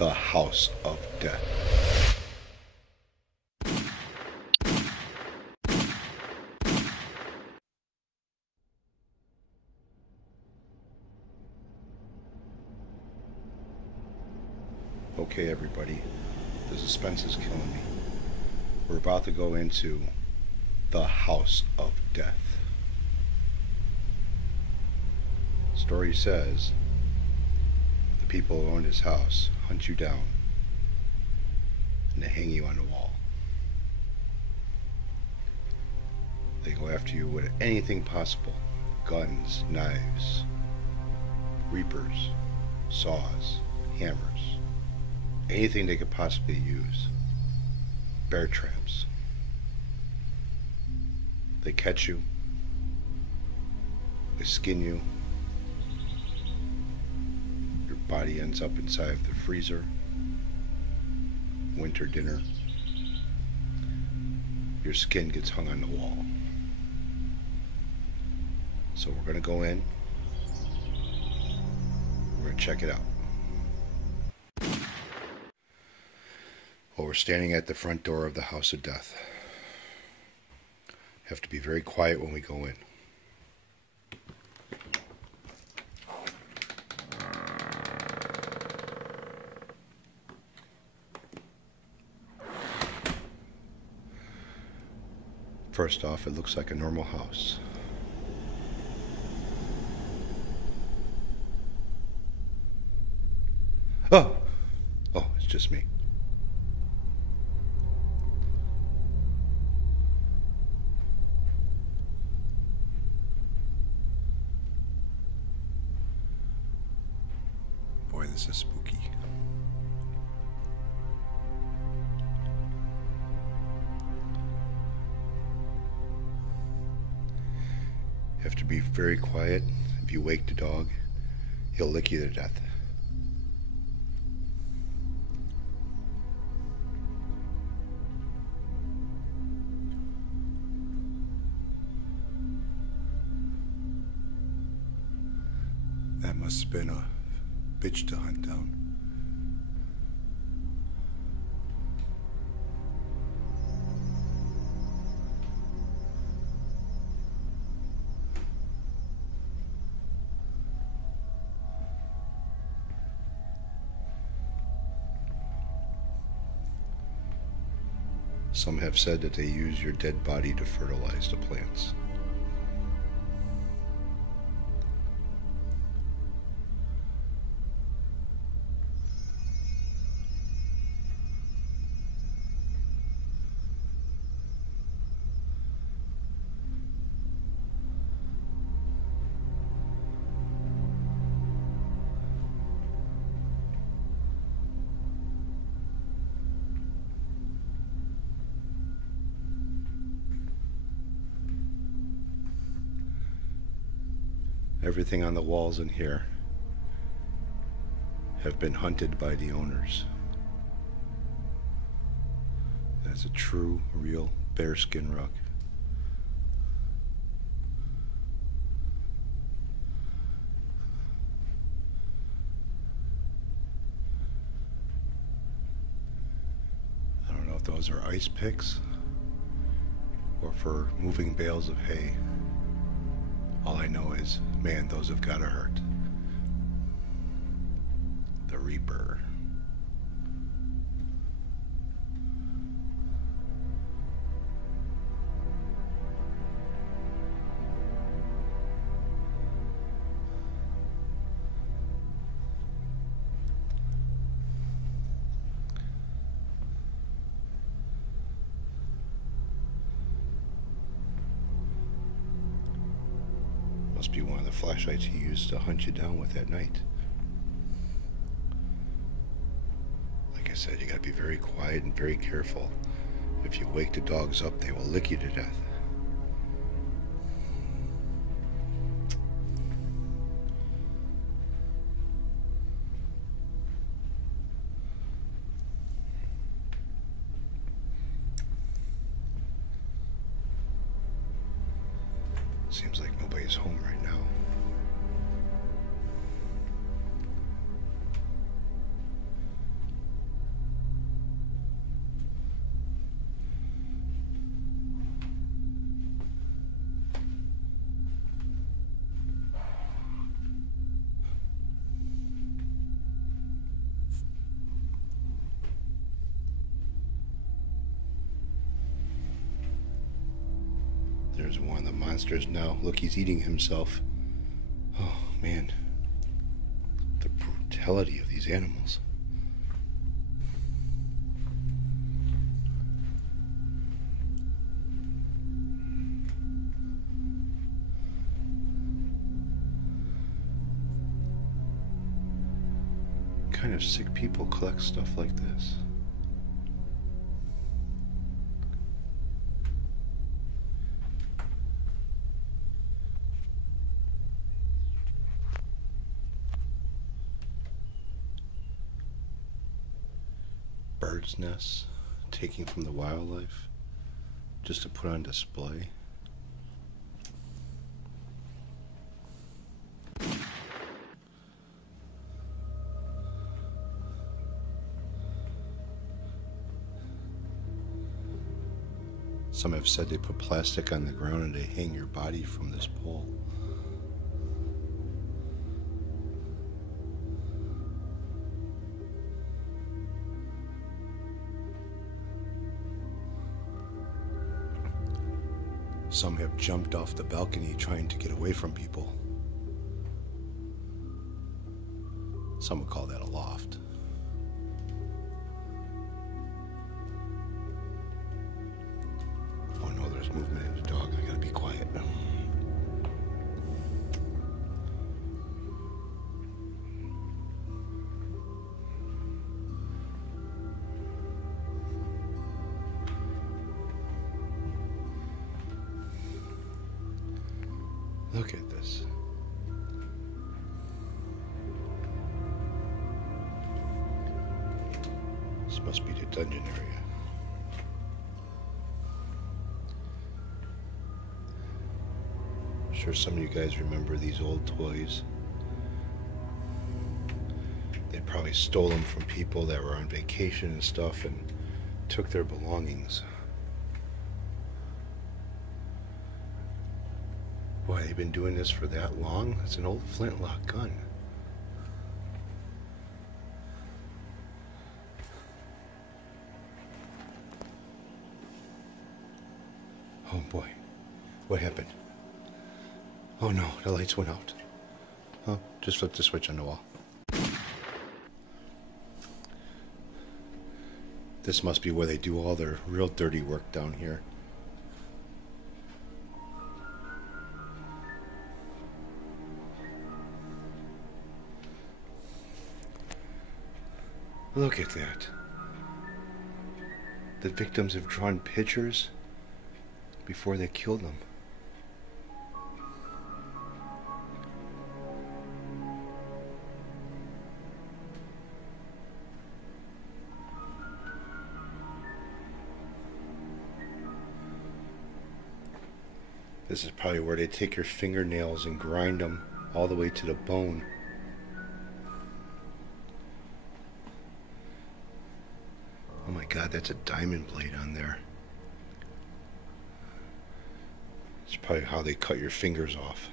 the house of death. Okay, everybody, the suspense is killing me. We're about to go into the house of death. Story says the people who own this house hunt you down and they hang you on the wall. They go after you with anything possible: guns, knives, reapers, saws, hammers, anything they could possibly use. Bear traps. They catch you, they skin you, your body ends up inside of the freezer, winter dinner, your skin gets hung on the wall. So we're gonna go in, we're gonna check it out. Well, we're standing at the front door of the house of death. Have to be very quiet when we go in. First off, it looks like a normal house. Oh, it's just me. Boy, this is spooky. You have to be very quiet. If you wake the dog, he'll lick you to death. That must have been a bitch to hunt down. Some have said that they use your dead body to fertilize the plants. Everything on the walls in here have been hunted by the owners. That's a true, real bearskin rug. I don't know if those are ice picks or for moving bales of hay. All I know is, man, those have gotta hurt. The Reaper. Must be one of the flashlights he used to hunt you down with at night. Like I said, you gotta be very quiet and very careful. If you wake the dogs up, they will lick you to death. Seems like nobody's home right now. There's one of the monsters now. Look, he's eating himself. Oh, man. The brutality of these animals. What kind of sick people collect stuff like this? Birds' nests, taking from the wildlife, just to put on display. Some have said they put plastic on the ground and they hang your body from this pole. Some have jumped off the balcony trying to get away from people. Some would call that a loft. Oh no, there's movement in the dog. I gotta be quiet. Look at this. This must be the dungeon area. I'm sure some of you guys remember these old toys. They probably stole them from people that were on vacation and stuff and took their belongings. Boy, they've been doing this for that long? It's an old flintlock gun. Oh boy, what happened? Oh no, the lights went out. Oh, just flip the switch on the wall. This must be where they do all their real dirty work down here. Look at that. The victims have drawn pictures before they killed them. This is probably where they take your fingernails and grind them all the way to the bone. Oh my God, that's a diamond blade on there. It's probably how they cut your fingers off.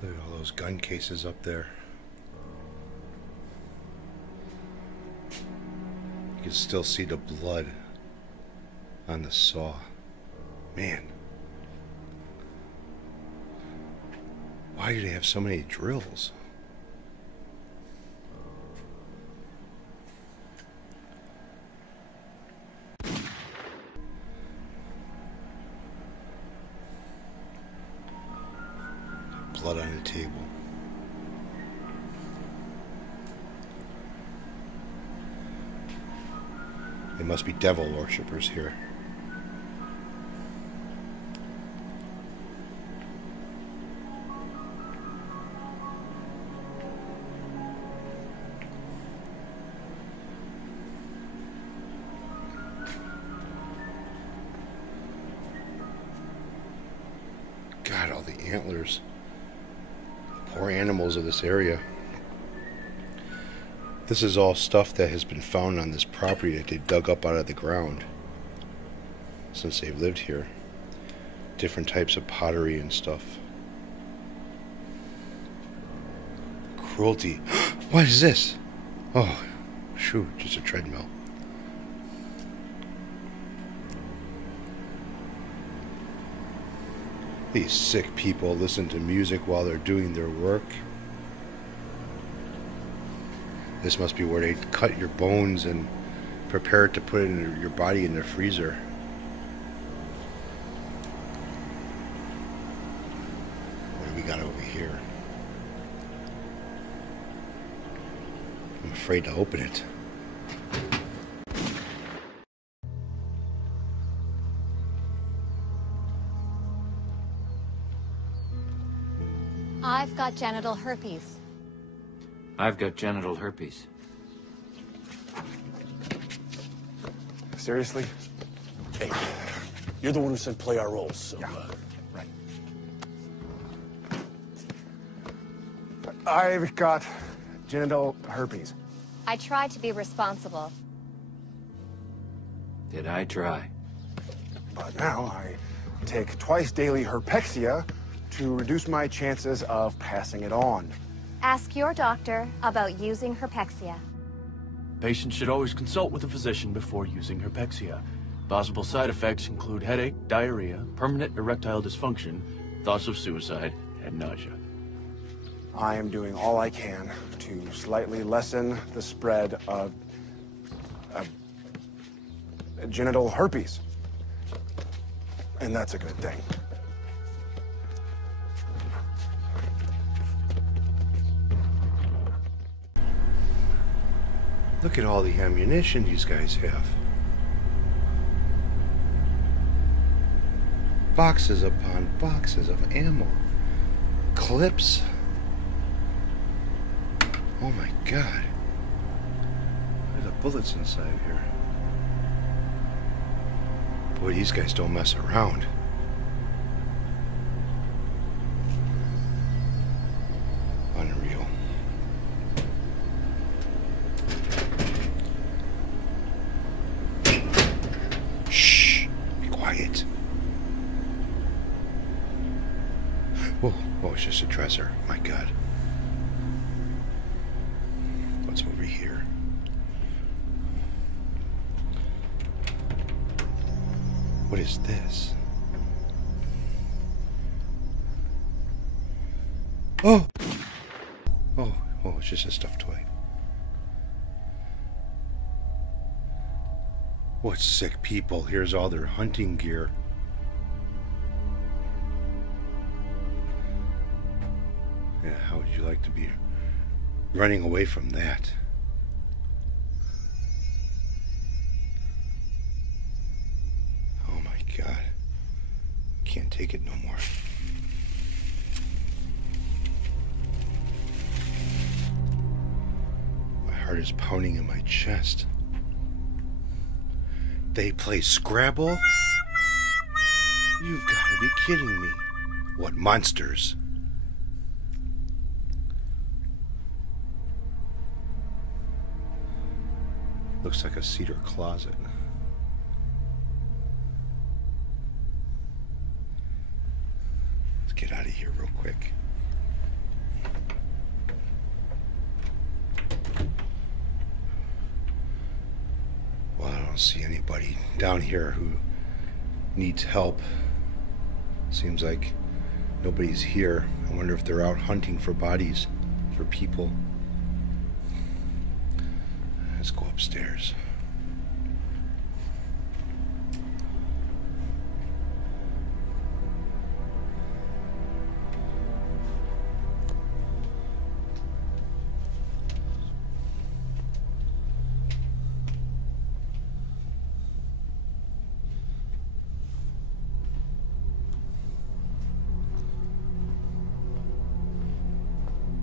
Look at all those gun cases up there. You can still see the blood on the saw. Man. Why do they have so many drills? Blood on the table. They must be devil worshippers here. God, all the antlers. Poor animals of this area. This is all stuff that has been found on this property that they dug up out of the ground since they've lived here. Different types of pottery and stuff. cruelty. What is this? Oh, shoot, just a treadmill. These sick people listen to music while they're doing their work. This must be where they cut your bones and prepare to put it in your body in the freezer. What do we got over here? I'm afraid to open it. I've got genital herpes. I've got genital herpes. Seriously? Hey, you're the one who said play our roles, so, Yeah. right. I've got genital herpes. I tried to be responsible. Did I try? But now I take twice daily herpexia to reduce my chances of passing it on. Ask your doctor about using herpexia. Patients should always consult with a physician before using herpexia. Possible side effects include headache, diarrhea, permanent erectile dysfunction, thoughts of suicide, and nausea. I am doing all I can to slightly lessen the spread of genital herpes. And that's a good thing. Look at all the ammunition these guys have. Boxes upon boxes of ammo. Clips. Oh my God. Look at the bullets inside here. Boy, these guys don't mess around. Unreal. Shh. Be quiet. Whoa, oh, it's just a dresser. My God. What's over here? What is this? Oh! Oh, it's just a stuffed toy. What sick people. Here's all their hunting gear. Yeah, how would you like to be running away from that? Oh my God. Can't take it no more. My heart is pounding in my chest. They play Scrabble? You've got to be kidding me. What monsters. Looks like a cedar closet. Let's get out of here real quick. Well, I don't see anybody down here who needs help. Seems like nobody's here. I wonder if they're out hunting for bodies, for people. Let's go upstairs.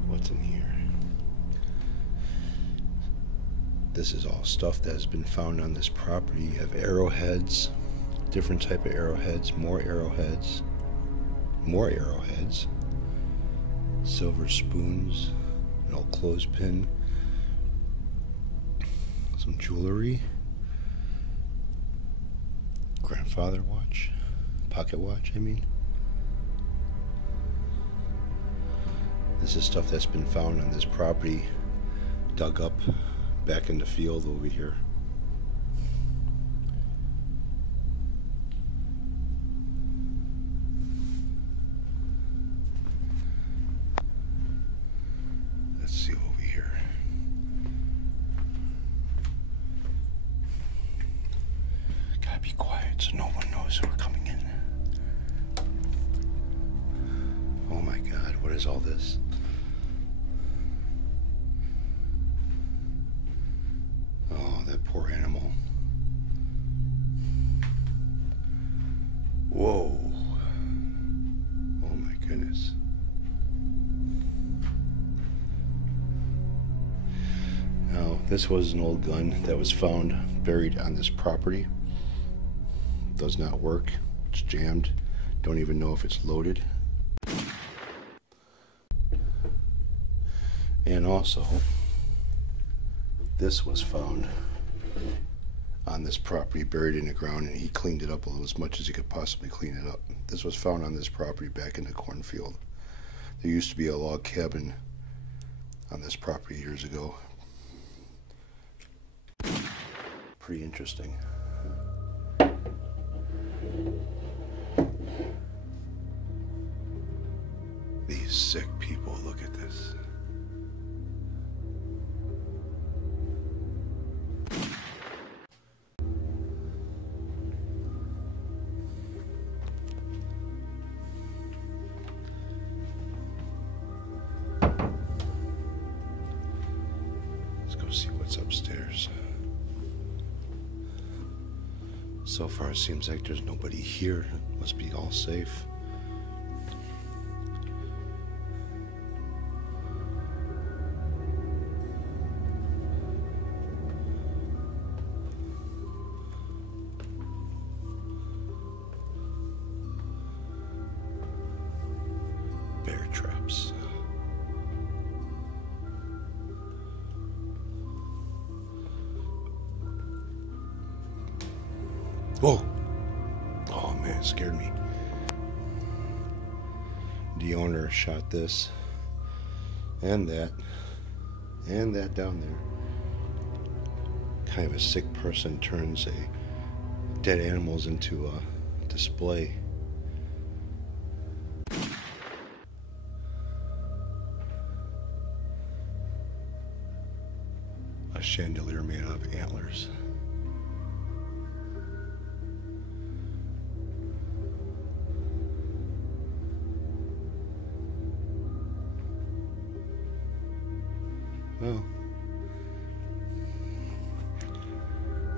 What's in here? This is all stuff that has been found on this property. You have arrowheads, different type of arrowheads, more arrowheads, silver spoons, an old clothespin, some jewelry, grandfather watch, pocket watch, I mean. This is stuff that's been found on this property, dug up back in the field over here. Let's see over here. Gotta be quiet so no one knows we're coming in. Oh my God, what is all this? Oh, that poor animal. Whoa. Oh my goodness. Now, this was an old gun that was found buried on this property. Does not work. It's jammed. Don't even know if it's loaded. And also, this was found on this property, buried in the ground, and he cleaned it up as much as he could possibly clean it up. This was found on this property back in the cornfield. There used to be a log cabin on this property years ago. Pretty interesting. These sick people, look at this. Let's go see what's upstairs. So far it seems like there's nobody here. It must be all safe. Bear traps. Whoa! Oh man, it scared me. The owner shot this and that down there. Kind of a sick person turns dead animals into a display. A chandelier made out of antlers. Well,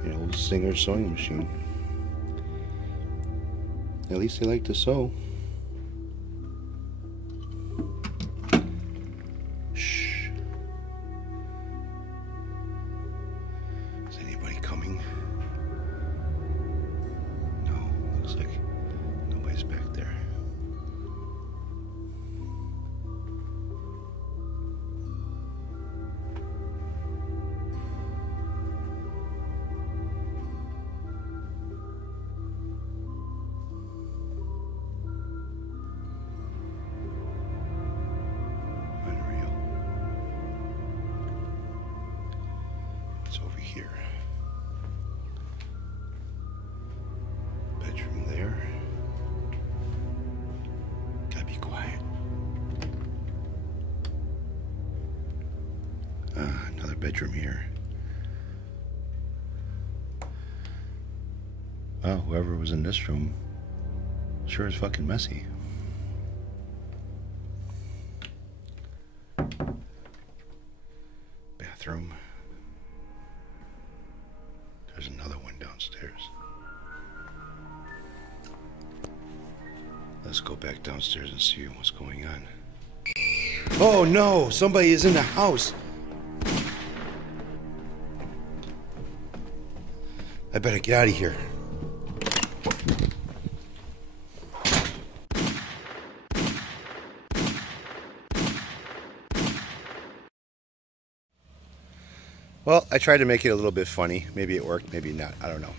an old Singer sewing machine. At least they like to sew. Shh. Is anybody coming? No, looks like nobody's back there. Over here. Bedroom there. Gotta be quiet. Another bedroom here. Wow, whoever was in this room sure is fucking messy. Bathroom. There's another one downstairs. Let's go back downstairs and see what's going on. Oh no! Somebody is in the house! I better get out of here. Well, I tried to make it a little bit funny. Maybe it worked, maybe not, I don't know.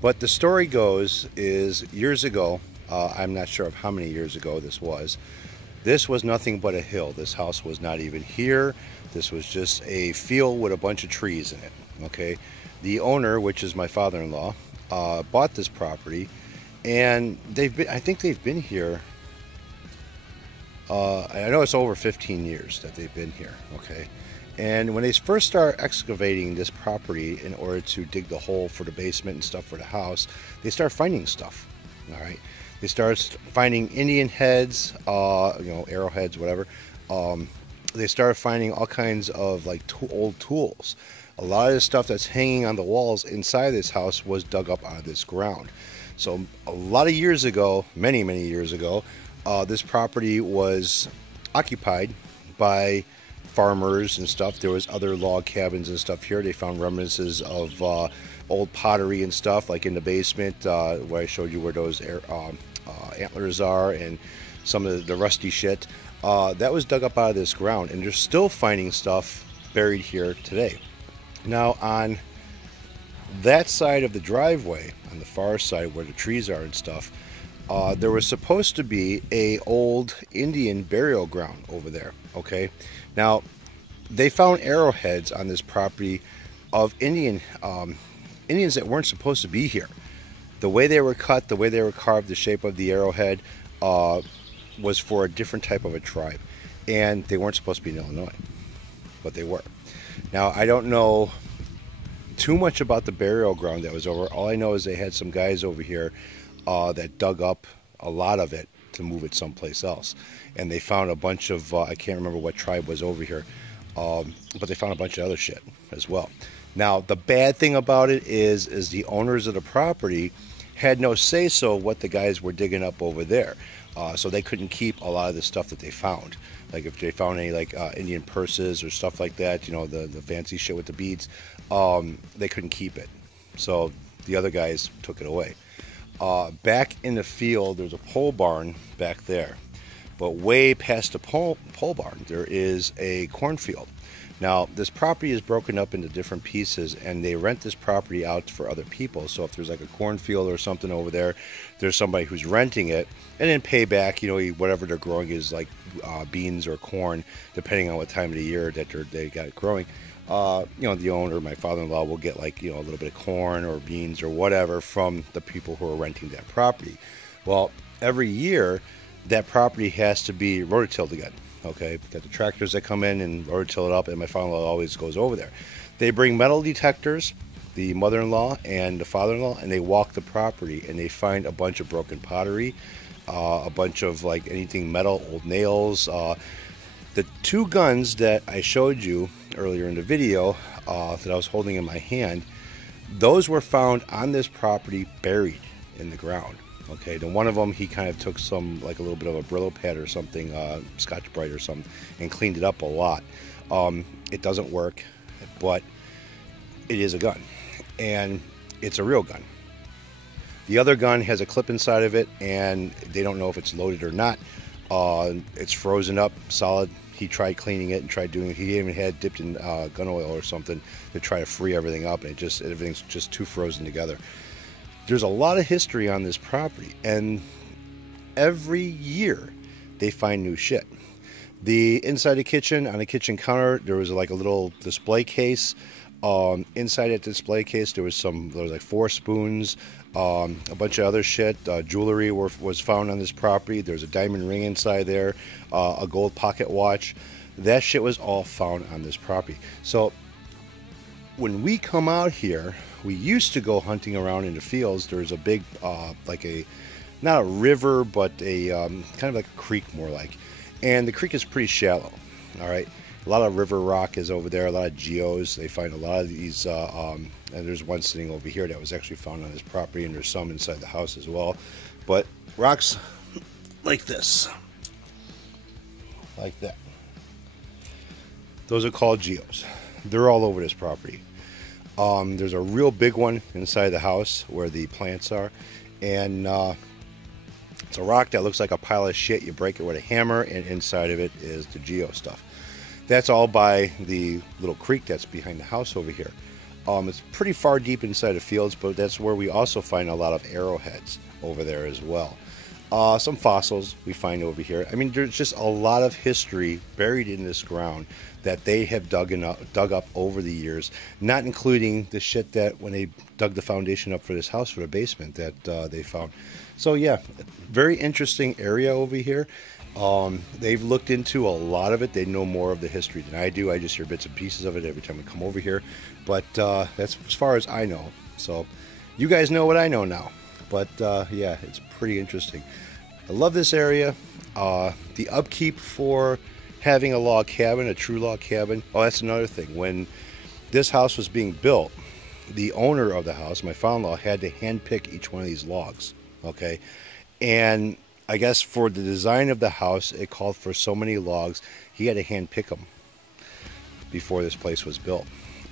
But the story goes is years ago, I'm not sure of how many years ago this was, This was nothing but a hill. This house was not even here. This was just a field with a bunch of trees in it. Okay, the owner, which is my father-in-law, bought this property, and I think they've been here. I know it's over 15 years that they've been here. Okay, and when they first start excavating this property in order to dig the hole for the basement and stuff for the house, they start finding stuff. All right, they start finding Indian heads, arrowheads, whatever. They started finding all kinds of like old tools. A lot of the stuff that's hanging on the walls inside this house was dug up out of this ground. So a lot of years ago, many years ago, this property was occupied by farmers and stuff. There was other log cabins and stuff here. They found remnants of old pottery and stuff, like in the basement where I showed you where those antlers are, and some of the rusty shit. That was dug up out of this ground, and they're still finding stuff buried here today. Now, on that side of the driveway, on the far side where the trees are and stuff, there was supposed to be a old Indian burial ground over there. Okay, now they found arrowheads on this property of Indians that weren't supposed to be here. The way they were cut, the way they were carved, the shape of the arrowhead was for a different type of a tribe, and they weren't supposed to be in Illinois, but they were. Now, I don't know too much about the burial ground that was over. All I know is they had some guys over here that dug up a lot of it to move it someplace else, and they found a bunch of I can't remember what tribe was over here, but they found a bunch of other shit as well. Now, the bad thing about it is the owners of the property had no say-so what the guys were digging up over there. So they couldn't keep a lot of the stuff that they found. Like if they found any like Indian purses or stuff like that, you know, the fancy shit with the beads, they couldn't keep it. So the other guys took it away. Back in the field, there's a pole barn back there. But way past the pole barn, there is a cornfield. Now, this property is broken up into different pieces, and they rent this property out for other people. So if there's like a cornfield or something over there, there's somebody who's renting it, and then pay back, you know, whatever they're growing is like beans or corn, depending on what time of the year that they got it growing. You know, the owner, my father-in-law, will get like, you know, a little bit of corn or beans or whatever from the people who are renting that property. Well, every year, that property has to be rototilled again. Okay, got the tractors that come in and rototill it up, and my father-in-law always goes over there. They bring metal detectors, the mother-in-law and the father-in-law, and they walk the property, and they find a bunch of broken pottery, a bunch of like anything metal, old nails. The two guns that I showed you earlier in the video that I was holding in my hand, those were found on this property buried in the ground. Okay, then one of them, he kind of took some, like a little bit of a Brillo pad or something, Scotch-Brite or something, and cleaned it up a lot. It doesn't work, but it is a gun, and it's a real gun. The other gun has a clip inside of it, and they don't know if it's loaded or not. It's frozen up, solid. He tried cleaning it and tried doing it. He even had dipped in gun oil or something to try to free everything up, and everything's just too frozen together. There's a lot of history on this property, and every year they find new shit. The inside the kitchen, on the kitchen counter, there was like a little display case. Inside that display case, there was like 4 spoons, a bunch of other shit. Jewelry was found on this property. There's a diamond ring inside there, a gold pocket watch. That shit was all found on this property. So when we come out here, we used to go hunting around in the fields. There's a big, like not a river, but a kind of like a creek more like. And the creek is pretty shallow, all right? A lot of river rock is over there, a lot of geos. They find a lot of these, and there's one sitting over here that was actually found on this property, and there's some inside the house as well. But rocks like this, like that. Those are called geos. They're all over this property. There's a real big one inside the house where the plants are, and it's a rock that looks like a pile of shit. You break it with a hammer, and inside of it is the geo stuff. That's all by the little creek that's behind the house over here. It's pretty far deep inside the fields, but that's where we also find a lot of arrowheads over there as well. Some fossils we find over here. I mean, there's just a lot of history buried in this ground that they have dug up over the years, not including the shit that when they dug the foundation up for this house for the basement that they found. So yeah, very interesting area over here. They've looked into a lot of it. They know more of the history than I do. I just hear bits and pieces of it every time we come over here. But that's as far as I know. So you guys know what I know now. But yeah, it's pretty interesting. I love this area. The upkeep for having a log cabin, a true log cabin. Oh, that's another thing. When this house was being built, the owner of the house, my father-in-law, had to handpick each one of these logs. Okay, and I guess for the design of the house, it called for so many logs. He had to handpick them before this place was built,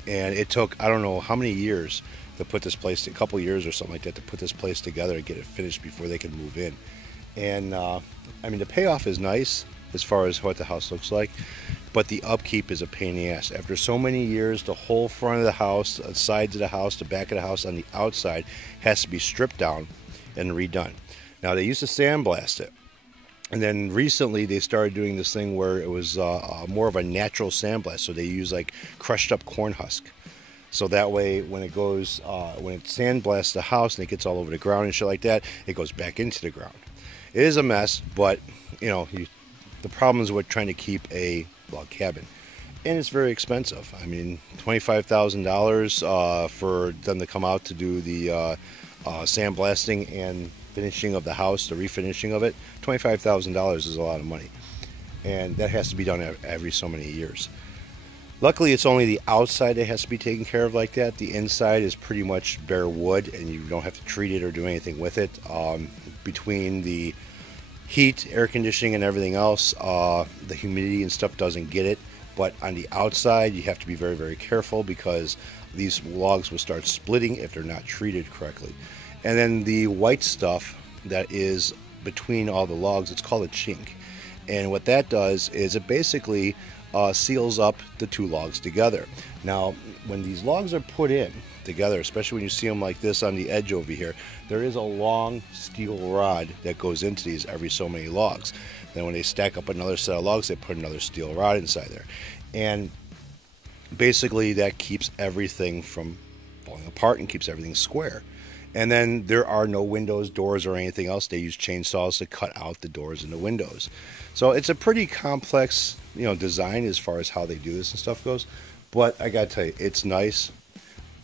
and it took I don't know how many years to put this place, a couple years or something like that, to put this place together and get it finished before they could move in. And I mean, the payoff is nice as far as what the house looks like, but the upkeep is a pain in the ass. After so many years, the whole front of the house, the sides of the house, the back of the house on the outside has to be stripped down and redone. Now, they used to sandblast it, and then recently they started doing this thing where it was more of a natural sandblast. So they use like crushed up corn husk. So that way, when it goes, when it sandblasts the house and it gets all over the ground and shit like that, it goes back into the ground. It is a mess, but you know, the problem is with trying to keep a log cabin, and it's very expensive. I mean, $25,000 for them to come out to do the sandblasting and finishing of the house, the refinishing of it. $25,000 is a lot of money, and that has to be done every so many years. Luckily, it's only the outside that has to be taken care of like that. The inside is pretty much bare wood, and you don't have to treat it or do anything with it. Between the heat, air conditioning, and everything else, the humidity and stuff doesn't get it. But on the outside, you have to be very, very careful because these logs will start splitting if they're not treated correctly. And then the white stuff that is between all the logs, it's called a chink. And what that does is it basically seals up the two logs together. Now, when these logs are put in together, especially when you see them like this on the edge over here, there is a long steel rod that goes into these every so many logs. Then when they stack up another set of logs, they put another steel rod inside there. And basically that keeps everything from falling apart and keeps everything square. And then there are no windows, doors, or anything else. They use chainsaws to cut out the doors and the windows. So it's a pretty complex, you know, design as far as how they do this and stuff goes. But I gotta tell you, it's nice.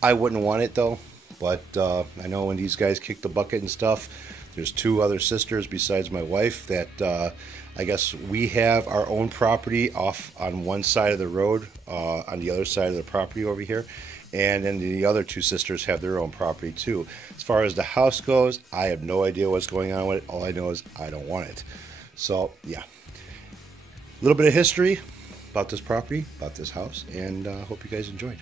I wouldn't want it though. But I know when these guys kick the bucket and stuff, there's two other sisters besides my wife that I guess we have our own property off on one side of the road, on the other side of the property over here. And then the other two sisters have their own property too. As far as the house goes, I have no idea what's going on with it. All I know is I don't want it. So yeah, a little bit of history about this property, about this house, and hope you guys enjoyed.